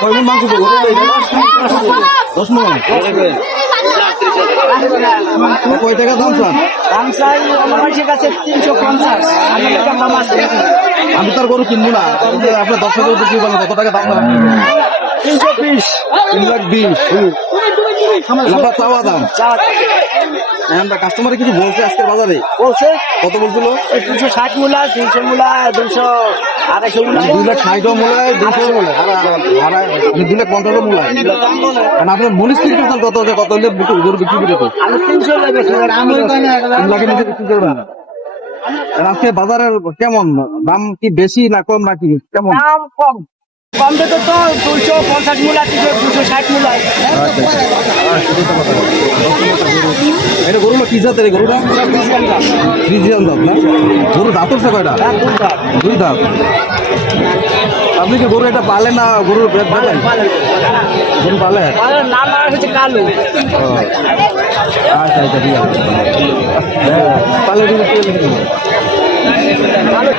কয়মন মাংস দেবো 10 মন। কয় টাকা দাম স্যার? দাম চাই মানুষের কাছে 350। আমি তার গরু কিনবো না, আপনার 10 টাকা বিক্রি করবেন, কত টাকা দাম দেন? 320। 320,000। আপনার চাওয়া দাম? আমরা কাস্টমারে কিছু বলছে আজকের বাজারে? বলছে কত বলছিল? 260 মূলা, 300 মূলা, 200, 250 মূলা। 260 মূলায় 200 মূলায় আর 250 মূলায়। আপনার মনিস্ত্রী কত হলে গরু বিক্রি করে দেবো? আমি 300 নেবে। 3 লাখের নিচে বিক্রি করবেন না? আজকে বাজারের কেমন দাম? কি বেশি না কম নাকি কেমন? দাম কম কম দিতে তো 250 মূলা, 260 মূলা। এটা গরুটা কি জাতের? এই গরুটা ফ্রিজিয়ান জাত না? গরু দাঁত উঠছে কয়টা? 2 দাঁত। আপনি কি গরু এটা পালে না গরুর পেট পালেন? গরু পালে? নাম হচ্ছে কালু। আচ্ছা আচ্ছা, ঠিক আছে। পালে কালু।